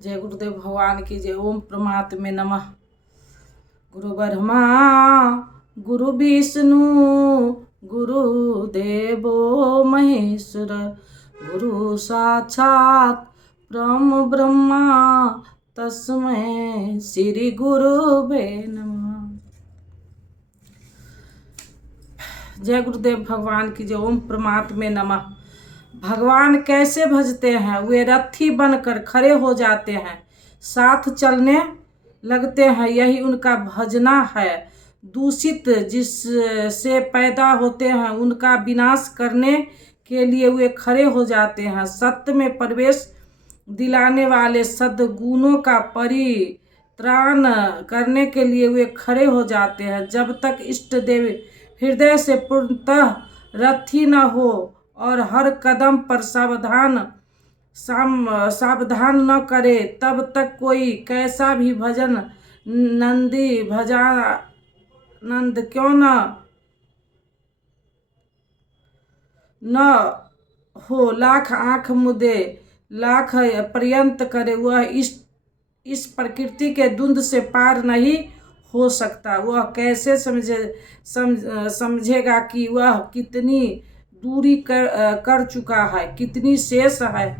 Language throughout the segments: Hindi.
जय गुरुदेव भगवान की जय। ओम परमात्मे नमः। गुरु ब्रह्मा गुरु विष्णु गुरुदेवो महेश्वर, गुरु साक्षात परम ब्रह्मा तस्मै श्री गुरुवे नमः। जय गुरुदेव भगवान की जय। ओम परमात्मे नमः। भगवान कैसे भजते हैं? वे रथी बनकर खड़े हो जाते हैं, साथ चलने लगते हैं, यही उनका भजना है। दूषित जिससे पैदा होते हैं उनका विनाश करने के लिए वे खड़े हो जाते हैं। सत्य में प्रवेश दिलाने वाले सद्गुणों का परित्राण करने के लिए वे खड़े हो जाते हैं। जब तक इष्ट देव हृदय से पूर्णतः रथी न हो और हर कदम पर सावधान न करे, तब तक कोई कैसा भी भजन नंदी भजानंद क्यों न हो, लाख आंख मुदे लाख पर्यंत करे, वह इस प्रकृति के द्वंद्व से पार नहीं हो सकता। वह कैसे समझेगा कि वह कितनी दूरी कर चुका है, कितनी शेष है।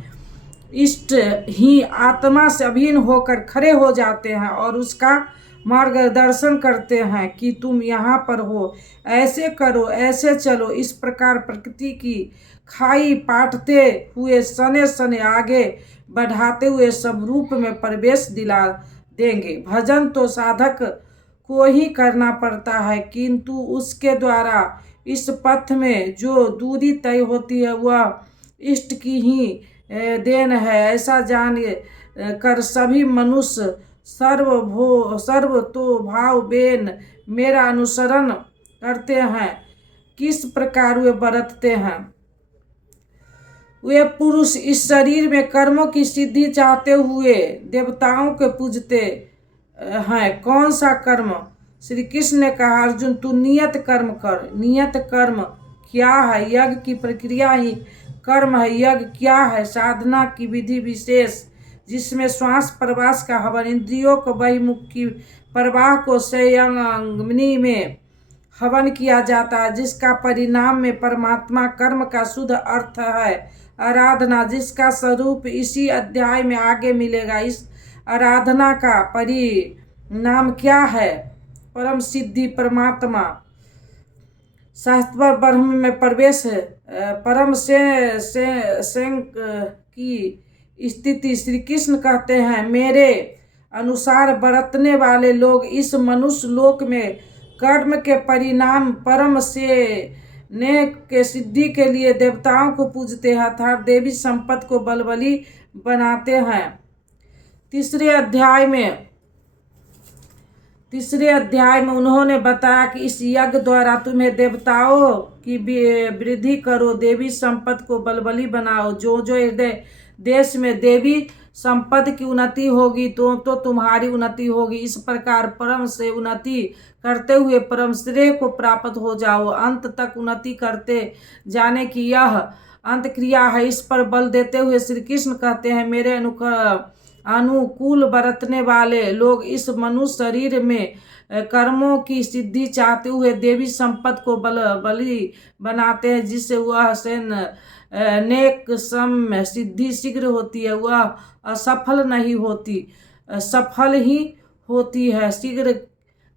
इष्ट ही आत्मा से अभिन्न होकर खड़े हो जाते हैं और उसका मार्गदर्शन करते हैं कि तुम यहाँ पर हो, ऐसे करो, ऐसे चलो। इस प्रकार प्रकृति की खाई पाटते हुए सने सने आगे बढ़ाते हुए सब रूप में प्रवेश दिला देंगे। भजन तो साधक को ही करना पड़ता है, किंतु उसके द्वारा इस पथ में जो दूरी तय होती है वह इष्ट की ही देन है। ऐसा जान कर सभी मनुष्य सर्व तो भाव बेन मेरा अनुसरण करते हैं। किस प्रकार वे बरतते हैं? वे पुरुष इस शरीर में कर्मों की सिद्धि चाहते हुए देवताओं को पूजते हैं। कौन सा कर्म? श्री कृष्ण ने कहा, अर्जुन तू नियत कर्म कर। नियत कर्म क्या है? यज्ञ की प्रक्रिया ही कर्म है। यज्ञ क्या है? साधना की विधि विशेष, जिसमें श्वास प्रवास का हवन, इंद्रियों को बहिमुख की प्रवाह को संयमनी में हवन किया जाता है, जिसका परिणाम में परमात्मा कर्म का शुद्ध अर्थ है आराधना, जिसका स्वरूप इसी अध्याय में आगे मिलेगा। इस आराधना का परिणाम क्या है? परम सिद्धि, परमात्मा शाश्वत ब्रह्म में प्रवेश, परम से की स्थिति। श्री कृष्ण कहते हैं, मेरे अनुसार बरतने वाले लोग इस मनुष्य लोक में कर्म के परिणाम परम से ने के सिद्धि के लिए देवताओं को पूजते हैं, अर्थात देवी संपत्ति को बलबली बनाते हैं। तीसरे अध्याय में उन्होंने बताया कि इस यज्ञ द्वारा तुम्हें देवताओं की वृद्धि करो, देवी संपत्ति को बलबली बनाओ। जो हृदय देश में देवी संपत्ति की उन्नति होगी तो तुम्हारी उन्नति होगी। इस प्रकार परम से उन्नति करते हुए परम श्रेय को प्राप्त हो जाओ। अंत तक उन्नति करते जाने की यह अंत क्रिया है। इस पर बल देते हुए श्री कृष्ण कहते हैं, मेरे अनुकूल बरतने वाले लोग इस मनुष्य शरीर में कर्मों की सिद्धि चाहते हुए देवी संपत्ति को बलि बनाते हैं, जिससे वह नेक सम सिद्धि शीघ्र होती है, वह असफल नहीं होती, सफल ही होती है। शीघ्र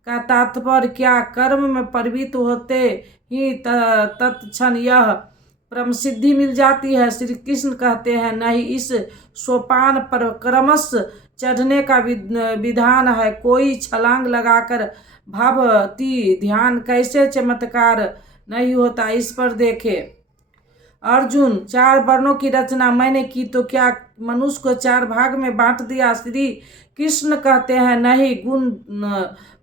का तात्पर्य क्या? कर्म में प्रवृत्त होते ही तत्क्षण यह परम सिद्धि मिल जाती है। श्री कृष्ण कहते हैं, नहीं, इस सोपान पर क्रमश चढ़ने का विधान है। कोई छलांग लगाकर भक्ति ध्यान कैसे चमत्कार नहीं होता, इस पर देखे। अर्जुन, 4 वर्णों की रचना मैंने की तो क्या मनुष्य को 4 भाग में बांट दिया? श्री कृष्ण कहते हैं, नहीं,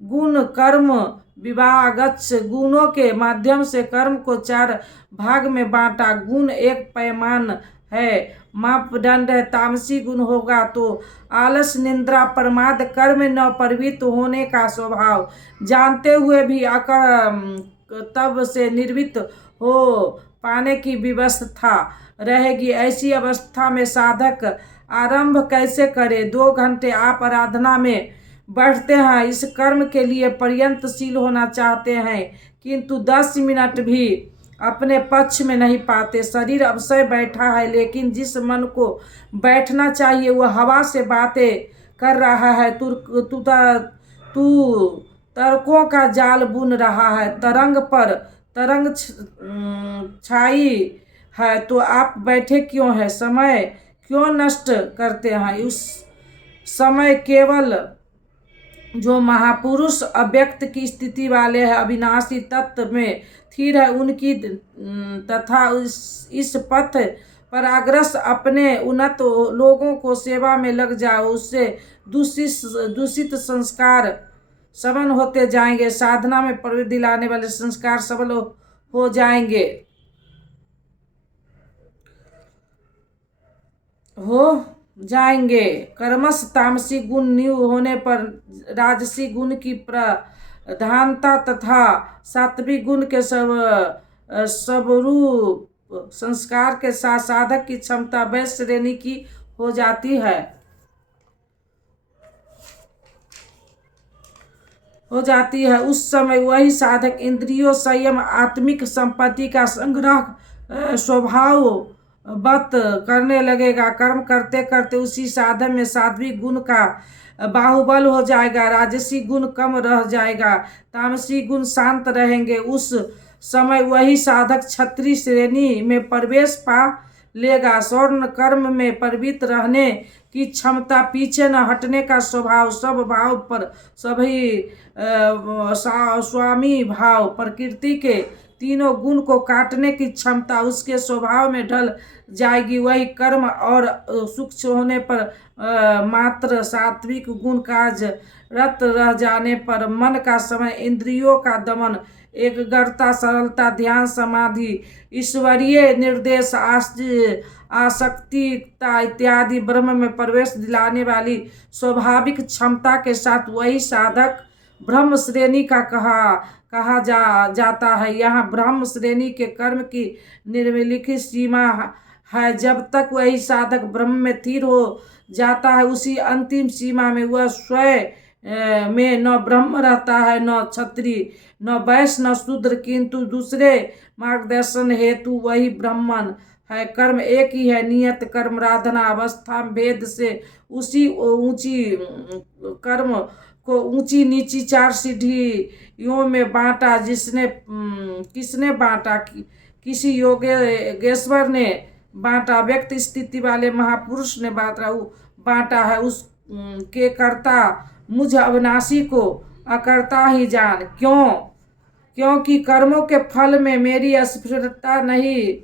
गुण कर्म विभागच्छ, गुणों के माध्यम से कर्म को 4 भाग में बांटा। गुण एक पैमान है, मापदंड है। तामसी गुण होगा तो आलस, निंद्रा, प्रमाद, कर्म न प्रवृत्त होने का स्वभाव, जानते हुए भी तब से निर्वृत्त हो पाने की व्यवस्था रहेगी। ऐसी अवस्था में साधक आरंभ कैसे करें। 2 घंटे आप आराधना में बैठते हैं, इस कर्म के लिए प्रयत्नशील होना चाहते हैं, किंतु 10 मिनट भी अपने पक्ष में नहीं पाते। शरीर अवश्य बैठा है, लेकिन जिस मन को बैठना चाहिए वह हवा से बातें कर रहा है। तू तर्कों का जाल बुन रहा है, तरंग पर तरंग छाई है, तो आप बैठे क्यों हैं? समय क्यों नष्ट करते हैं? उस समय केवल जो महापुरुष अव्यक्त की स्थिति वाले हैं, अविनाशी तत्व में स्थिर है, उनकी तथा इस पथ पर अग्रसर अपने उन्नत लोगों को सेवा में लग जाओ। उससे दूषित संस्कार सबल होते जाएंगे, साधना में प्रवृत्ति दिलाने वाले संस्कार सबल हो जाएंगे। कर्मश तामसी गुण न्यू होने पर राजसी गुण की प्रधानता तथा सात्विक गुण के स्वरूप संस्कार के साथ साधक की क्षमता वैश्य श्रेणी की हो जाती है। उस समय वही साधक इंद्रियों संयम आत्मिक संपत्ति का संग्रह स्वभाव वत करने लगेगा। कर्म करते करते उसी साधन में सात्विक गुण का बाहुबल हो जाएगा, राजसी गुण कम रह जाएगा, तामसी गुण शांत रहेंगे। उस समय वही साधक क्षत्रिय श्रेणी में प्रवेश पा लेगा। स्वर्ण कर्म में प्रवृत्त रहने की क्षमता, पीछे न हटने का स्वभाव, सब भाव पर सभी स्वामी भाव, प्रकृति के तीनों गुण को काटने की क्षमता उसके स्वभाव में ढल जाएगी। वही कर्म और सूक्ष्म होने पर मात्र सात्विक गुण कार्यरत रह जाने पर मन का समय, इंद्रियों का दमन, एकाग्रता, सरलता, ध्यान, समाधि, ईश्वरीय निर्देश, आसक्तिता इत्यादि ब्रह्म में प्रवेश दिलाने वाली स्वाभाविक क्षमता के साथ वही साधक ब्रह्म श्रेणी का कहा जाता है। यहाँ ब्रह्म श्रेणी के कर्म की निम्नलिखित सीमा है। जब तक वही साधक ब्रह्म में स्थिर हो जाता है, उसी अंतिम सीमा में वह स्वयं में न ब्रह्म रहता है, न क्षत्रिय, न वैश्य, न शूद्र, किंतु दूसरे मार्गदर्शन हेतु वही ब्राह्मण है। कर्म एक ही है, नियत कर्म राधना अवस्था भेद से उसी ऊंची कर्म को ऊंची नीची 4 सीढ़ियों में बांटा। किसने बांटा? किसी योगेश्वर ने बांटा, व्यक्त स्थिति वाले महापुरुष ने बांटा है। उसके कर्ता मुझ अविनाशी को अकर्ता ही जान। क्योंकि कर्मों के फल में मेरी अस्थिरता नहीं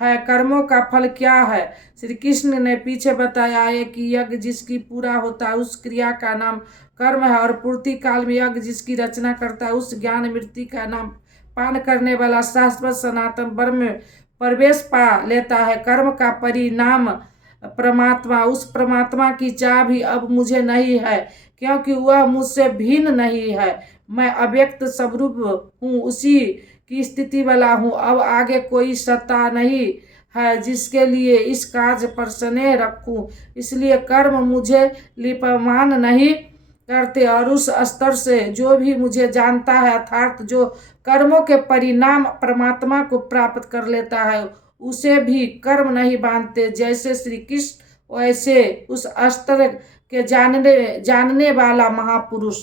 है। कर्मों का फल क्या है? श्री कृष्ण ने पीछे बताया है कि यज्ञ जिसकी पूरा होता है उस क्रिया का नाम कर्म है, और पूर्ति काल में यज्ञ जिसकी रचना करता है उस ज्ञान मृत्यु का नाम पान करने वाला शाश्वत सनातन ब्रह्म में प्रवेश पा लेता है। कर्म का परिणाम परमात्मा, उस परमात्मा की चाह भी अब मुझे नहीं है, क्योंकि वह मुझसे भिन्न नहीं है। मैं अव्यक्त स्वरूप हूँ, उसी की स्थिति वाला हूँ। अब आगे कोई सत्ता नहीं है जिसके लिए इस कार्य पर स्नेह रखूँ, इसलिए कर्म मुझे लिप्यमान नहीं करते। और उस स्तर से जो भी मुझे जानता है, अर्थात जो कर्मों के परिणाम परमात्मा को प्राप्त कर लेता है, उसे भी कर्म नहीं बांधते। जैसे श्री कृष्ण वैसे उस स्तर के जानने वाला महापुरुष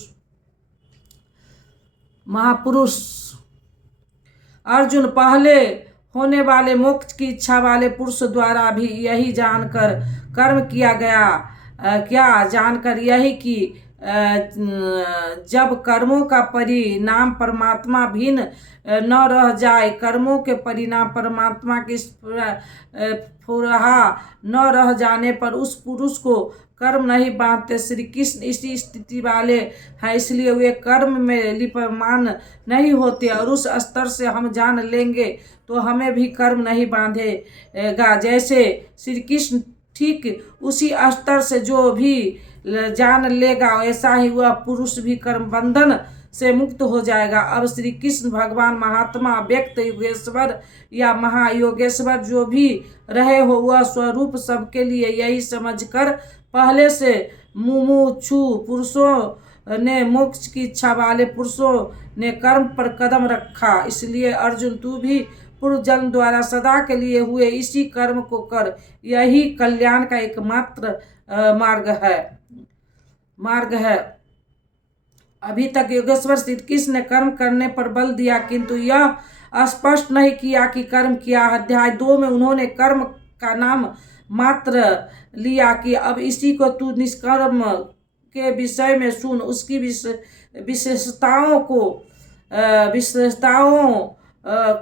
अर्जुन, पहले होने वाले मोक्ष की इच्छा वाले पुरुष द्वारा भी यही जानकर कर्म किया गया। क्या जानकर यही कि जब कर्मों का परिणाम परमात्मा भिन्न न रह जाए, कर्मों के परिणाम परमात्मा की फुरहा न रह जाने पर उस पुरुष को कर्म नहीं बांधते। श्री कृष्ण इसी स्थिति वाले हैं, इसलिए वे कर्म में लिप्यमान नहीं होते। और उस स्तर से हम जान लेंगे तो हमें भी कर्म नहीं बांधेगा। जैसे श्री कृष्ण ठीक उसी स्तर से जो भी जान लेगा, ऐसा ही वह पुरुष भी कर्म बंधन से मुक्त हो जाएगा। अब श्री कृष्ण भगवान महात्मा, व्यक्त योगेश्वर या महायोगेश्वर जो भी रहे हो, वह स्वरूप सबके लिए यही समझकर पहले से मुमुक्षु पुरुषों ने, मोक्ष की इच्छा वाले पुरुषों ने कर्म पर कदम रखा। इसलिए अर्जुन, तू भी पूर्व जन्म द्वारा सदा के लिए हुए इसी कर्म को कर। यही कल्याण का एकमात्र मार्ग है। अभी तक योगेश्वर श्री कृष्ण ने कर्म करने पर बल दिया, किंतु यह स्पष्ट नहीं किया कि कर्म क्या है। अध्याय 2 में उन्होंने कर्म का नाम मात्र लिया कि अब इसी को तू निष्कर्म के विषय में सुन। उसकी विशेषताओं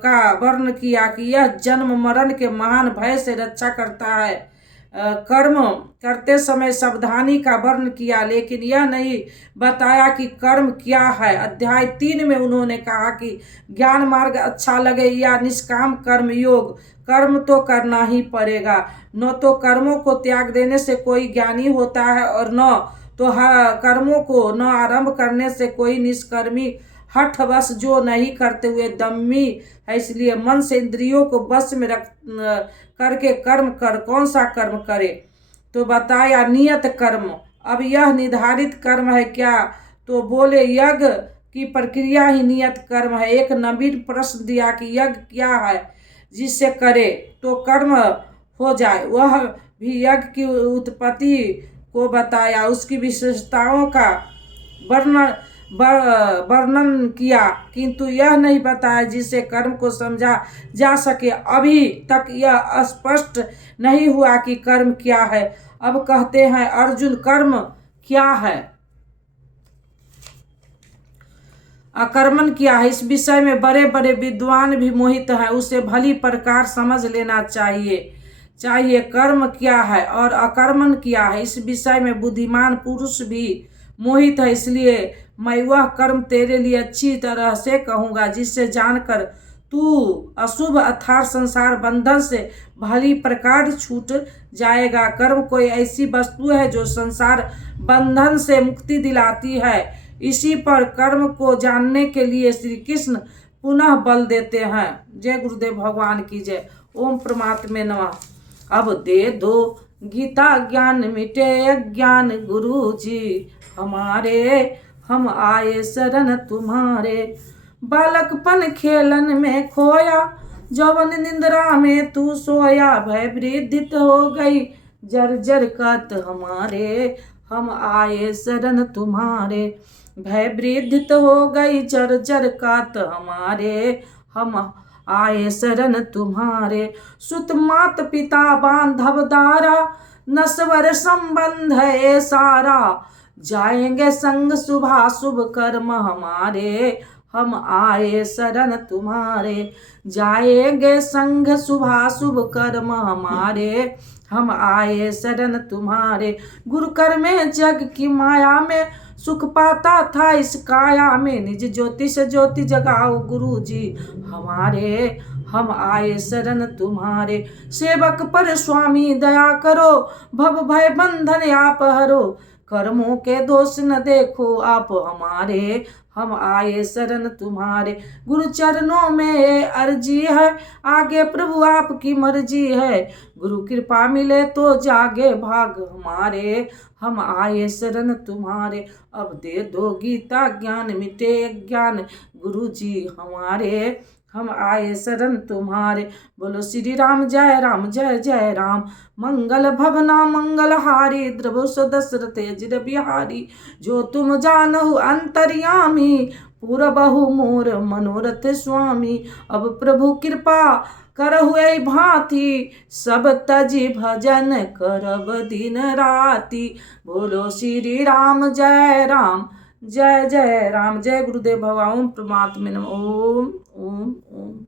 का वर्णन किया कि यह जन्म मरण के महान भय से रक्षा करता है। कर्म करते समय सावधानी का वर्णन किया, लेकिन यह नहीं बताया कि कर्म क्या है। अध्याय 3 में उन्होंने कहा कि ज्ञान मार्ग अच्छा लगे या निष्काम कर्म योग, कर्म तो करना ही पड़ेगा। न तो कर्मों को त्याग देने से कोई ज्ञानी होता है और न तो कर्मों को न आरंभ करने से कोई निष्कर्मी हठवश जो नहीं करते हुए दम्मी है। इसलिए मन से इंद्रियों को वश में रख करके कर्म कर। कौन सा कर्म करे? तो बताया नियत कर्म। अब यह निर्धारित कर्म है क्या? तो बोले यज्ञ की प्रक्रिया ही नियत कर्म है। एक नवीन प्रश्न दिया कि यज्ञ क्या है जिससे करे तो कर्म हो जाए। वह भी यज्ञ की उत्पत्ति को बताया, उसकी विशेषताओं का वर्णन किया, किंतु यह नहीं बताया जिससे कर्म को समझा जा सके। अभी तक यह स्पष्ट नहीं हुआ कि कर्म क्या है। अब कहते हैं अर्जुन, कर्म क्या है, अकर्मण क्या है? इस विषय में बड़े बड़े विद्वान भी मोहित हैं। उसे भली प्रकार समझ लेना चाहिए कर्म क्या है और अकर्मण क्या है। इस विषय में बुद्धिमान पुरुष भी मोहित है। इसलिए मैं वह कर्म तेरे लिए अच्छी तरह से कहूँगा जिससे जानकर तू अशुभ अर्थात संसार बंधन से भली प्रकार छूट जाएगा। कर्म कोई ऐसी वस्तु है जो संसार बंधन से मुक्ति दिलाती है। इसी पर कर्म को जानने के लिए श्री कृष्ण पुनः बल देते हैं। जय गुरुदेव भगवान की जय। ओम परमात्मे नमः। अब दे दो गीता ज्ञान मिटे अज्ञान, गुरु जी हमारे हम आए शरण तुम्हारे। बालकपन खेलन में खोया, जवन निंद्रा में तू सोया। भय वृद्धित हो गई जर्जर कात हमारे, हम आए शरण तुम्हारे। भय वृद्धित हो गई जर्जर कात हमारे, हम आए शरण तुम्हारे। सुत मात पिता बांधव दारा, नस्वर संबंध है सारा। जाएंगे संग शुभाशुभ कर्म हमारे, हम आए शरण तुम्हारे। जाएंगे संग शुभाशुभ कर्म हमारे, हम आए शरण तुम्हारे। गुरु कर में जग की माया में सुख पाता था इस काया में। निज ज्योति से ज्योति जगाओ गुरु जी हमारे, हम आए शरण तुम्हारे। सेवक पर स्वामी दया करो, भव भय बंधन आप हरो। कर्मों के दोष न देखो आप हमारे, हम आए शरण तुम्हारे। गुरु चरणों में अर्जी है, आगे प्रभु आपकी मर्जी है। गुरु कृपा मिले तो जागे भाग हमारे, हम आए शरण तुम्हारे। अब दे दो गीता ज्ञान मिटे अज्ञान, गुरु जी हमारे, हम आए शरण तुम्हारे। बोलो श्री राम जय जय राम। मंगल भवना मंगल हारी, द्रवो दशरथ अजिर बिहारी। जो तुम जानहु अंतर्यामी, पूरबहु मोर मनोरथ स्वामी। अब प्रभु कृपा करहु ऐ भांति, सब तजी भजन करब दिन राति। बोलो श्री राम जय जय राम। जय गुरुदेव भगवान। ओम परमात्मा नमः। ओम ओम ओम।